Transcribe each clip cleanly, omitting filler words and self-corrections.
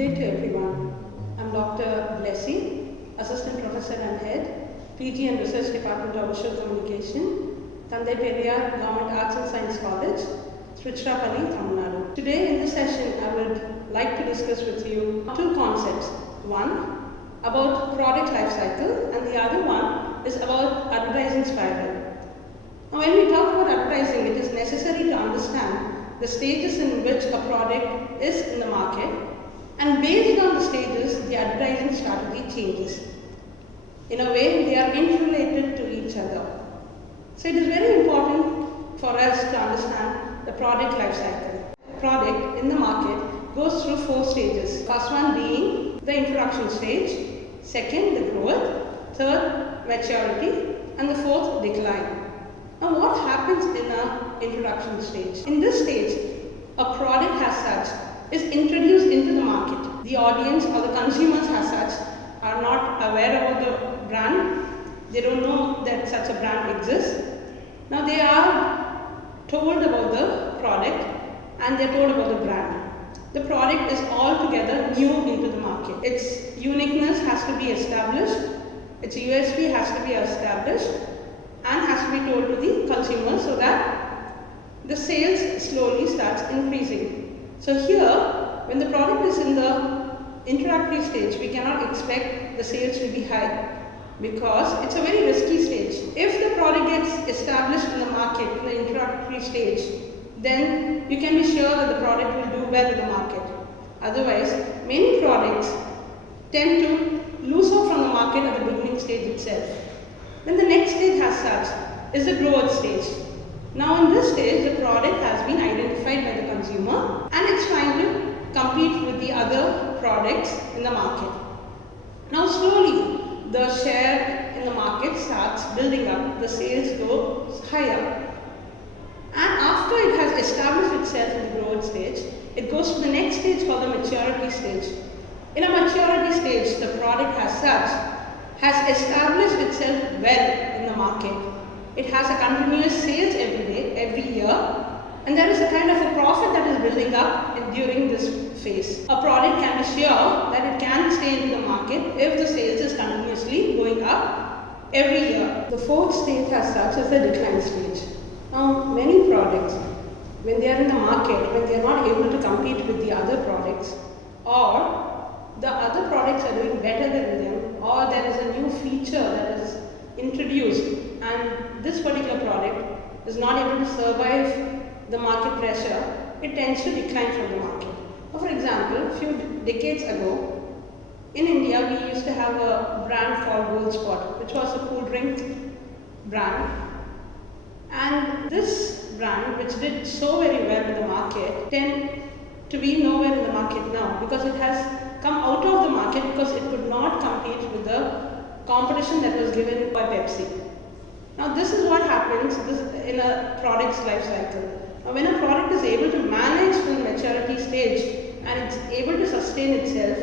day to everyone. I'm Dr. Blessy, Assistant Professor and Head, PG and Research Department of Visual Communication, Thandai Periyar Government Arts and Science College, Srichirappalli, Tamil Nadu. Today in this session, I would like to discuss with you two concepts. One, about product life cycle, and the other one is about advertising spiral. Now, when we talk about advertising, it is necessary to understand the stages in which a product is in the market, and based on the stages, the advertising strategy changes. In a way, they are interrelated to each other. So it is very important for us to understand the product life cycle. Product in the market goes through 4 stages. First one being the introduction stage, second the growth, third maturity, and the fourth decline. Now, what happens in an introduction stage? In this stage, a product as such is introduced into the market. The audience or the consumers as such are not aware about the brand. They don't know that such a brand exists. Now, they are told about the product and they are told about the brand. The product is altogether new into the market. Its uniqueness has to be established. Its USP has to be established and has to be told to the consumer so that the sales slowly starts increasing. So here, when the product is in the introductory stage, we cannot expect the sales to be high because it's a very risky stage. If the product gets established in the market in the introductory stage, then you can be sure that the product will do well in the market. Otherwise, many products tend to lose out from the market at the beginning stage itself. Then the next stage as such is the growth stage. Now in this stage, the product has been identified by the consumer and it's trying to compete with the other products in the market. Now slowly, the share in the market starts building up, the sales go higher. And after it has established itself in the growth stage, it goes to the next stage called the maturity stage. In a maturity stage, the product as such has established itself well in the market. It has a continuous sales every day, every year, and there is a kind of a profit that is building up during this phase. A product can be sure that it can stay in the market if the sales is continuously going up every year. The fourth stage as such is the decline stage. Now, many products, when they are in the market, when they are not able to compete with the other products, or the other products are doing better than them, or there is a new feature that is introduced and this particular product is not able to survive the market pressure, it tends to decline from the market. For example, a few decades ago, in India, we used to have a brand called Gold Spot, which was a cool drink brand. And this brand, which did so very well in the market, tend to be nowhere in the market now because it has come out of the market because it could not compete with the competition that was given by Pepsi. Now this is what happens in a product's life cycle. Now when a product is able to manage the maturity stage and it's able to sustain itself,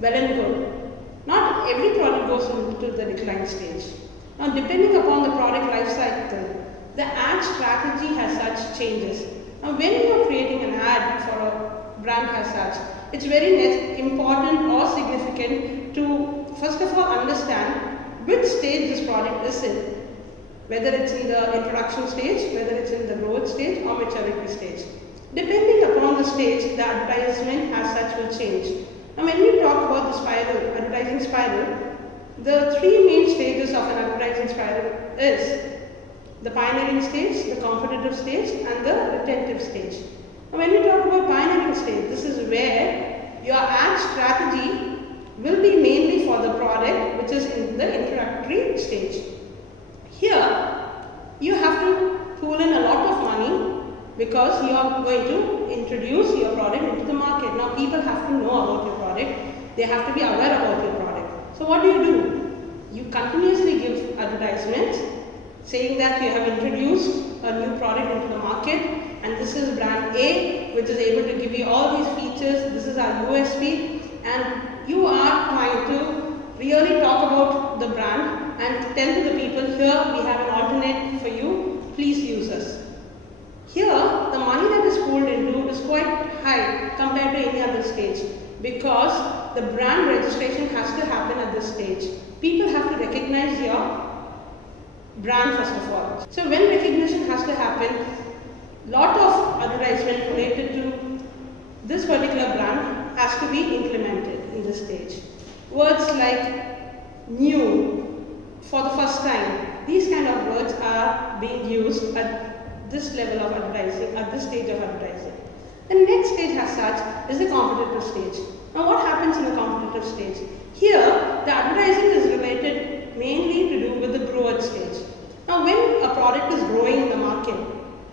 well and good. Not every product goes into the decline stage. Now depending upon the product life cycle, the ad strategy has such changes. Now when you are creating an ad for a brand as such, it's very important or significant to first of all understand which stage this product is in. Whether it's in the introduction stage, whether it's in the growth stage or maturity stage. Depending upon the stage, the advertisement as such will change. Now when we talk about the spiral, advertising spiral, the 3 main stages of an advertising spiral is the pioneering stage, the competitive stage and the retentive stage. Now when we talk about pioneering stage, this is where your ad strategy will be mainly for the product which is in the introductory stage. Here, you have to pull in a lot of money because you are going to introduce your product into the market. Now people have to know about your product, they have to be aware about your product. So what do? You continuously give advertisements saying that you have introduced a new product into the market and this is brand A which is able to give you all these features, this is our USP, and you are trying to really talk about the brand and tell to the people, here we have an alternate for you, please use us. Here, the money that is pulled into is quite high compared to any other stage. because the brand registration has to happen at this stage. People have to recognize your brand first of all. So when recognition has to happen, lot of advertisement related to this particular brand has to be implemented in this stage. Words like new, for the first time, these kind of words are being used at this level of advertising, at this stage of advertising. The next stage as such is the competitive stage. Now what happens in the competitive stage? Here the advertising is related mainly to do with the growth stage. Now when a product is growing in the market,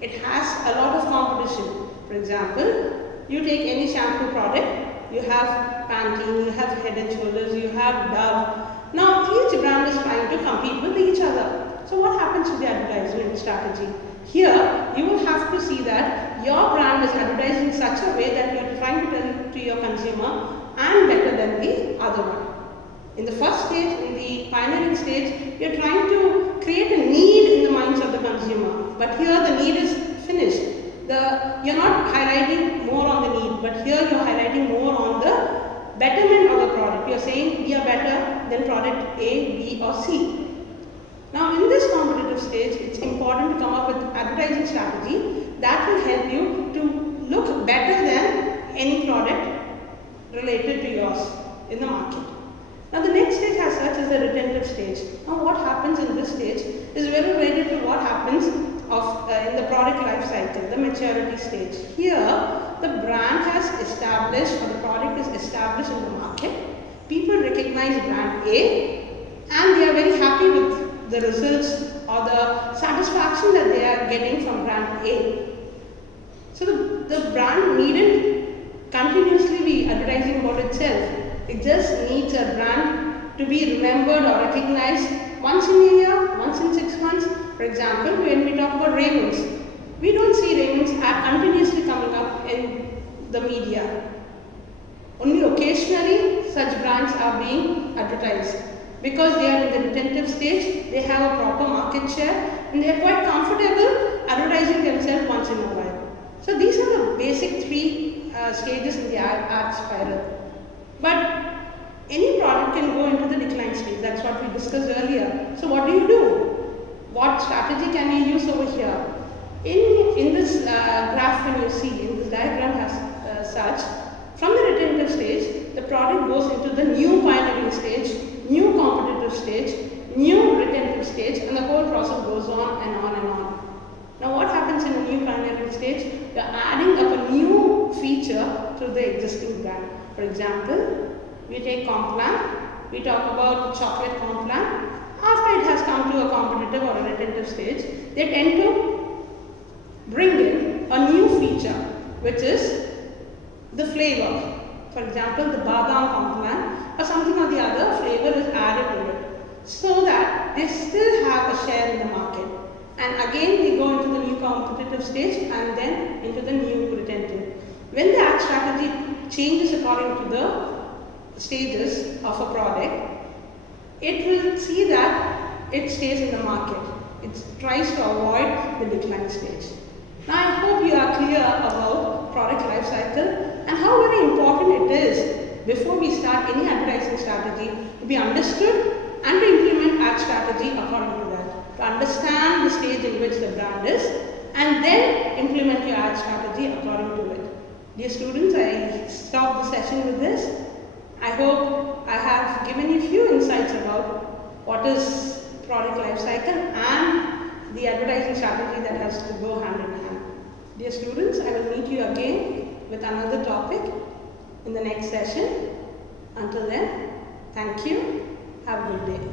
it has a lot of competition. For example, you take any shampoo product, you have Pantene, you have Head and Shoulders, you have Dove. Now each brand is trying to compete with each other. So what happens to the advertisement strategy? Here you will have to see that your brand is advertised in such a way that you are trying to tell to your consumer and better than the other one. In the first stage, in the pioneering stage, you are trying to create a need in the minds of the consumer. But here the need is finished. You are not highlighting more on the need, but here you are highlighting more on the betterment of the product. You are saying we are better than product A, B or C. Now in this competitive stage, it's important to come up with advertising strategy that will help you to look better than any product related to yours in the market. Now the next stage as such is the retentive stage. Now what happens in this stage is very related to what happens in the product life cycle, the maturity stage. Here the brand has established or the product is established in the market. People recognize brand A and they are very happy with the results or the satisfaction that they are getting from brand A. So the brand needn't continuously be advertising about itself. It just needs a brand to be remembered or recognized once in a year, once in 6 months. For example, when we talk about Ravens, we don't see Ravens continuously coming up in the media. Only occasionally such brands are being advertised. Because they are in the retentive stage, they have a proper market share and they are quite comfortable advertising themselves once in a while. So these are the basic 3 stages in the ad spiral. But any product can go into the decline stage. That's what we discussed earlier. So what do? What strategy can you use over here? In this graph, when you see in this diagram as such, from the retentive stage, the product goes into the new pioneering stage, new competitive stage, new retentive stage, and the whole process goes on and on and on. Now what happens in the new pioneering stage? You are adding up a new feature to the existing brand. For example, we take Complan, we talk about chocolate Complan. After it has come to a competitive or a retentive stage, they tend to bring in a new feature, which is the flavor. For example, the Badam Complan or something or the other flavor is added to it, so that they still have a share in the market. And again, we go into the new competitive stage and then into the new retentive. When the ad strategy changes according to the stages of a product, it will see that it stays in the market. It tries to avoid the decline stage. Now I hope you are clear about product life cycle and how very important it is before we start any advertising strategy to be understood and to implement ad strategy according to that. To understand the stage in which the brand is and then implement your ad strategy according to it. Dear students, I stop the session with this. I hope I have given you few insights about what is product life cycle and the advertising strategy that has to go hand in hand. Dear students, I will meet you again with another topic in the next session. Until then, thank you. Have a good day.